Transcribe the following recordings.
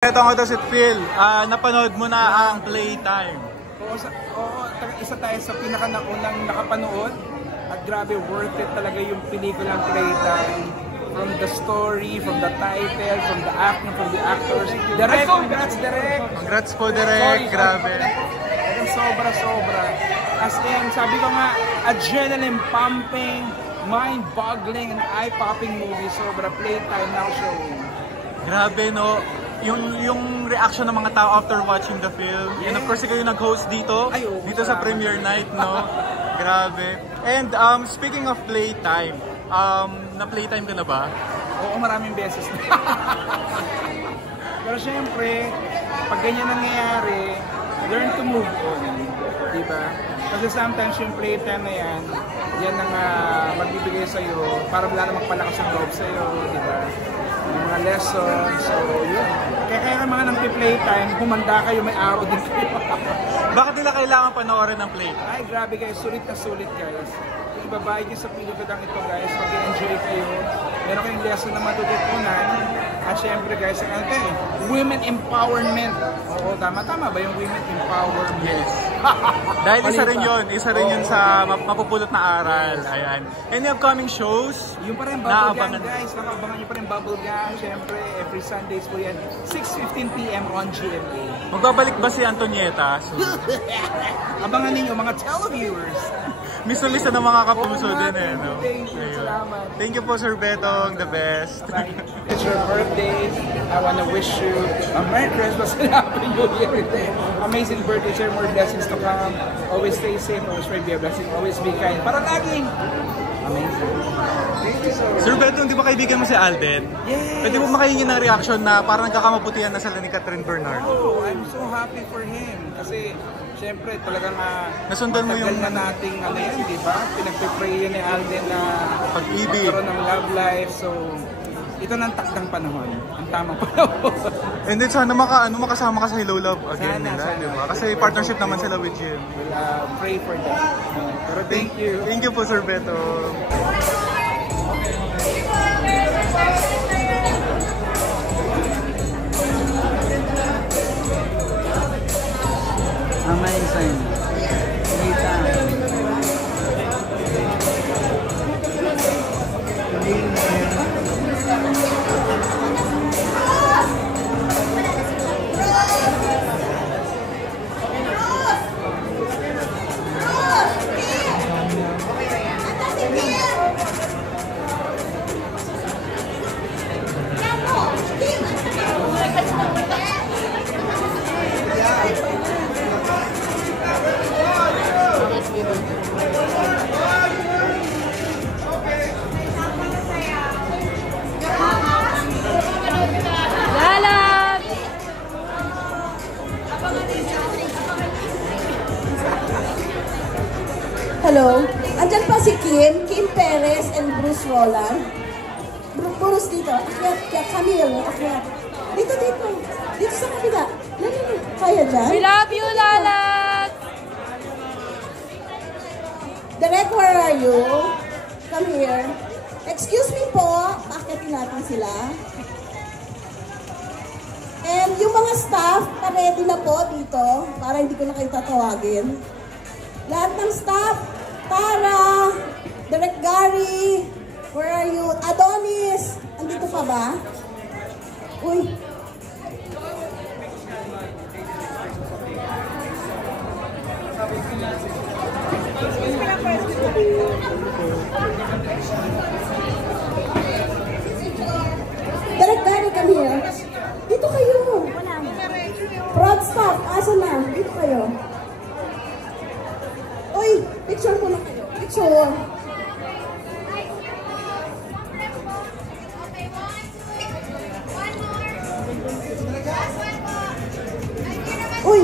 Ito nga daw si Phil, napanood mo na ang Playtime. Oo, isa tayo sa pinaka-naunang nakapanood at grabe worth it talaga yung pelikulang Playtime. From the story, from the title, from the acting, from the actors. Direct, congrats Direct! Congrats po Direct, grabe. Sobra-sobra. As in, sabi ko nga, adrenaline pumping, mind-boggling, and eye-popping movie. Sobra Playtime now showing. Grabe no, yung reaction ng mga tao after watching the film. Yeah. And of course, kayo nag-host dito, dito sa premiere night, no? Grabe. And speaking of Playtime, na-Playtime ka na ba? Oo, maraming beses na. Pero syempre, pag ganyan nangyayari, learn to move on. Diba? Kasi sometimes yung Playtime na yan ang magbibigay sa'yo para wala na magpalakas ng loob sa'yo. Diba? Yung mga lessons, so yun. Kaya mga nang Playtime, humanda kayo, may araw din kayo. Bakit nila kailangan panoorin ng Playtime? Ay, grabe guys, sulit na sulit guys. Kung ibabayad nyo sa pelikulang ito guys, mag-enjoy kayo. Meron kayong lesson na matututunan. At syempre guys, women empowerment. Oo, tama ba yung women empowerment? Yes. Dahil isa rin yun sa mapupulot na aral. Ayan. Any upcoming shows? Yung pa rin Bubblegum guys, nakaabangan nyo pa rin Bubblegum. Syempre, every Sundays po yan, 6:15 PM on GMA. Magbabalik ba si Antonieta? So, abangan ninyo mga televiewers. Miss-lista ng mga kapuso din eh. No? Thank you, salamat. Thank you po Sir Betong, the best. It's your birthday. I want to wish you a Merry Christmas and Happy New Year. Amazing birthday, sir. More blessings to come. Always stay safe. Always pray be a blessing. Always be kind. Para laging amazing. Thank you, sir. Sir Betong, di ba kaibigan mo si Alden? Yes. Pwede mo makahingi ng reaction na parang nagkakamabutihan na sila ni Catherine Bernardo? Oh, I'm so happy for him. Kasi siyempre talagang nasundan mo yung na nating yan, di ba? Pinagpipray yun ni Alden na pag-ibig, magkaroon ng love life. So, ito ng takdang panahon. Ang tamang panahon. And then sana makasama ka sa Hello Love again nila, sana. di ba? Kasi partnership naman sila with Jim. We'll pray for them. Pero thank you. Thank you po Sir Betong. Amazing. Hello, andyan pa si Kim Perez and Bruce Roland. Bruce dito, akyat, Camille, akyat. Dito, dito sa kabila. Kaya dyan? We love you, Lalat! Direct, where are you? Come here. Excuse me po, paakyatin natin sila. And yung mga staff, pa-ready na po dito, para hindi ko na kayo tatawagin. Lahat ng staff, Tara, Direct Gary, where are you? Adonis, andito pa ba? Uy. Direct Gary, come here. Dito kayo. Prod staff, asa na? Dito kayo. Uy, picture mo na kayo. Picture. Uy,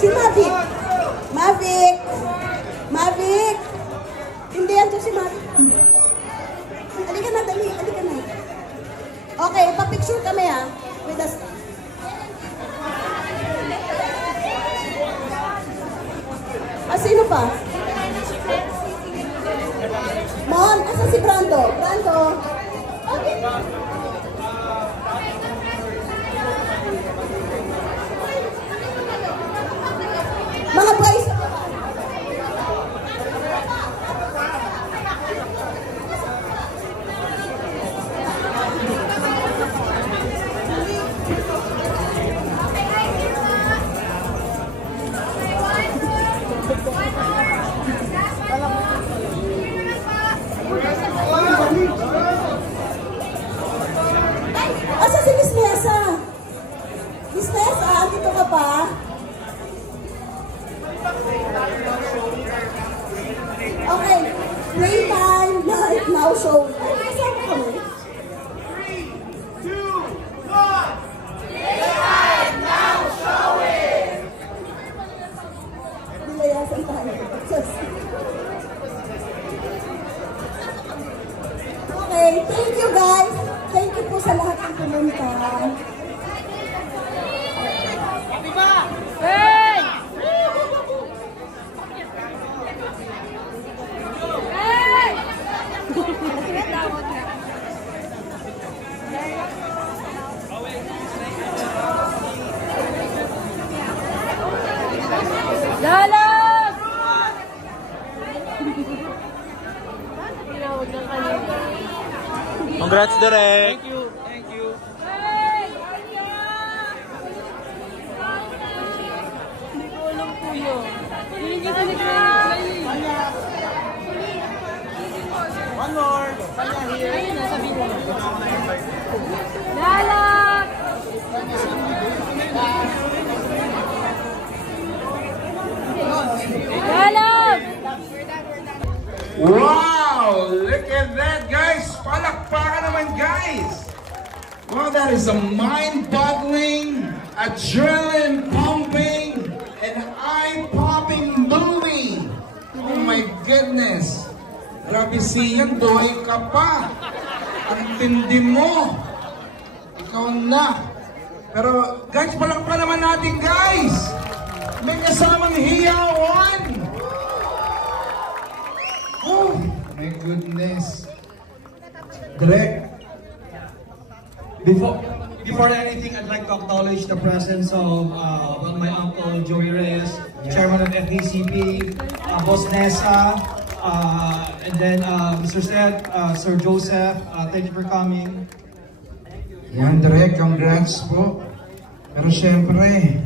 si Mavic. Mavic. Hindi yan si Mavic. Halika na, dali. Halika na. Okay, pa-picture kami ha. With us. Sino pa? Mon, asa si Brando? Brando? Okay. Congrats, Direk! Thank you, thank you. Hindi ko alam po yun. Hindi ko alam. One more. Ayun na, sabi mo. Lalak! Lalak! Wow! Look at that, guys! Palakpakan naman, guys! Wow, that is a mind-boggling, adrenaline-pumping, and eye-popping movie! Oh my goodness! Grabe siyan, buhay ka pa! Ang tindi mo! Ikaw na! Pero, guys, palakpakan naman natin, guys! May kasamang hiyawan! Oh, my goodness. Direk, before anything, I'd like to acknowledge the presence of my uncle Joey Reyes, chairman of FACP, Boss Nessa, and then Mr. Seth, Sir Joseph. Thank you for coming. Yan, Direk, congrats po. Pero syempre,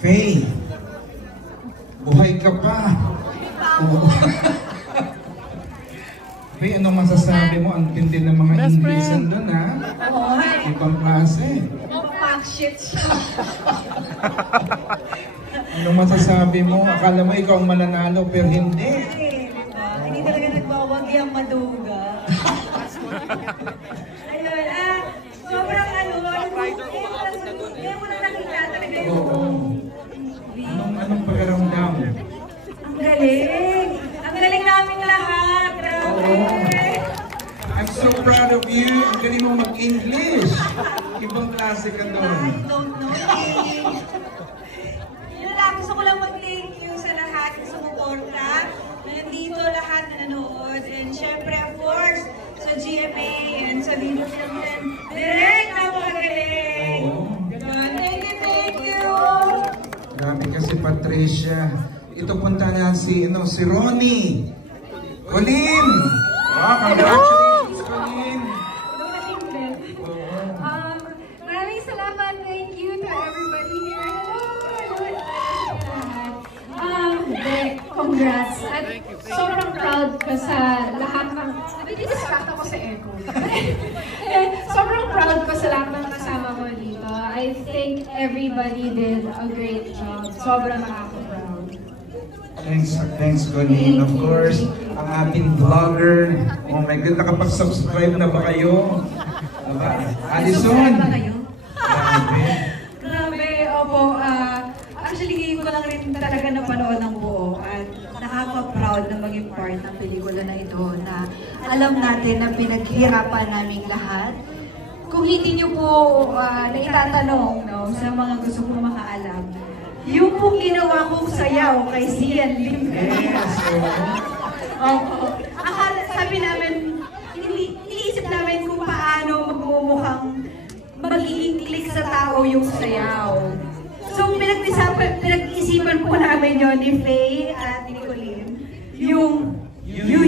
Faye, buhay ka pa. Faye, anong masasabi mo? Ang tindi ng mga Inglesan doon, ha? Ibang klase. Pack shit siya. Anong masasabi mo? Akala mo ikaw ang mananalo, pero hindi. Hindi talaga nagbawagi ang maduga. Ayun, sobrang kaya mo na nakita talaga yung Anong pakiramdam? Ang galing! Ang galing namin lahat! Grabe! I'm so proud of you. Ang galing mo mag-English. Ibang klase ka doon. I don't know. Yun lang, gusto ko lang mag-thank you sa lahat ng sumuporta. Nandito lahat na nanood. And syempre, of course, sa GMA and sa Dino Film. Direct na mo kagaling! Thank you! Grabe kasi Patricia. Ito punta na si Ronnie. Colin! Wow, congratulations, Colin! Maraming salamat. Thank you to everybody here. Congrats. At sobrang proud ko sa lahat ng... Nadidistract ako sa echo. Sobrang proud ko sa lahat ng kasama ko dito. I think everybody did a great job. Sobrang nakaka-proud. Thanks, Colin. Of course, ang ating vlogger. Oh my God, nakapag-subscribe na ba kayo? Diba? Addison! Grabe. Grabe, opo. Actually, ngayon ko lang rin talaga napanood ng buo at nakaka-proud na maging part ng pelikula na ito na alam natin na pinaghirapan naming lahat. Kung hindi nyo po naitatanong sa mga gusto kong makaalam, yung pong ginawa kong sayaw kay Sian Lim. Yes! Sabi namin, iniisip namin kung paano magmumukhang magiging click sa tao yung sayaw. So pinag-isipan po namin yun ni Faye at ni Colin. Yung hindi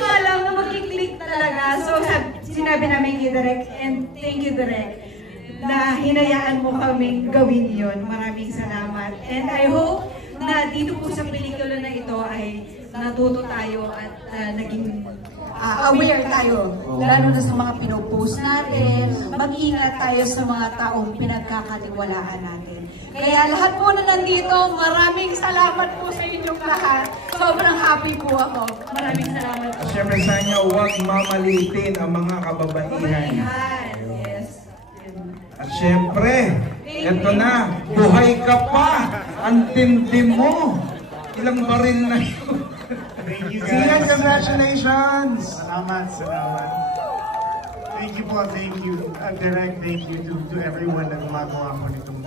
ko alam na magkiklik talaga. So sinabi namin kay Direk, and thank you Direk, na hinayaan mo kaming gawin yun. Maraming salamat. And I hope na dito po sa pelikula na ito ay natuto tayo at naging aware tayo, lalo na sa mga pinopost natin. Mag-ingat tayo sa mga taong pinagkakatiwalaan natin. Kaya lahat po na nandito, maraming salamat po sa inyong lahat. Sobrang happy po ako. Maraming salamat po. At syempre sa inyo, huwag mamalitin ang mga kababaihan. Yes. At syempre, eto na, buhay ka pa! Ang tindi mo! Ilang baril na yun. Thank you guys. Sian, congratulations! Salamat. Thank you po, thank you. Direct thank you to everyone na gumagawa po nitong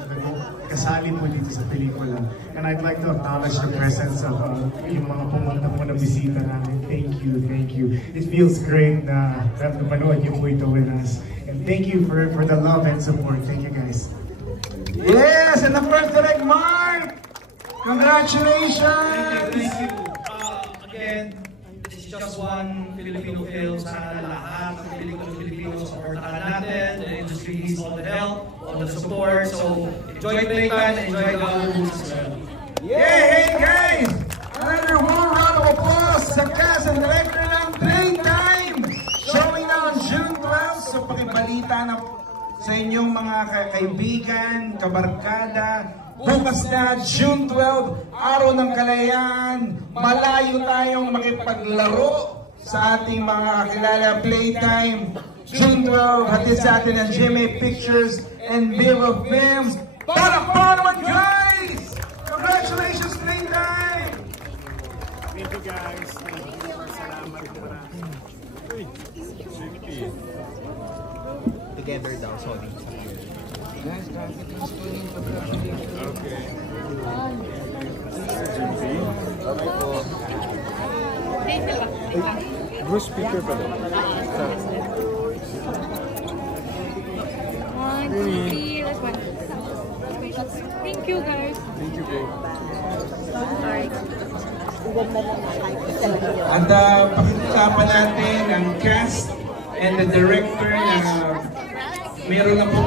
kasali po dito sa pelikula. And I'd like to acknowledge the presence of yung mga pumunta po na bisita namin. Thank you. It feels great na napanood niyo po ito with us. And thank you for the love and support. Thank you guys. Yes! And of course, Direct Mark! Congratulations! Thank you. Again, this is just one Filipino film. Sana lahat ng Pilipino supportahan natin. The industry needs all the help, all the support. So enjoy Playtime, enjoy Gawin Boots as well. Hey guys! Another warm round of applause sa cast and director ng Playtime! Showing na on June 12. So pakibalita na sa inyong mga kaibigan, kabarkada. Bukas na, June 12, Araw ng Kalayaan. Malayo tayong makipaglaro sa ating mga kakilala Playtime. June 12, hatid sa atin ng GMA Pictures and Viva Films. Palakpakan naman guys! Congratulations Playtime! Thank you guys. Thank you. Salamat. Together daw, sorry. Okay. Bruce speaker pa daw. 1, 2, 3, last one. Thank you guys. Thank you, bro. At pakikikapan natin ang cast and the director na meron na po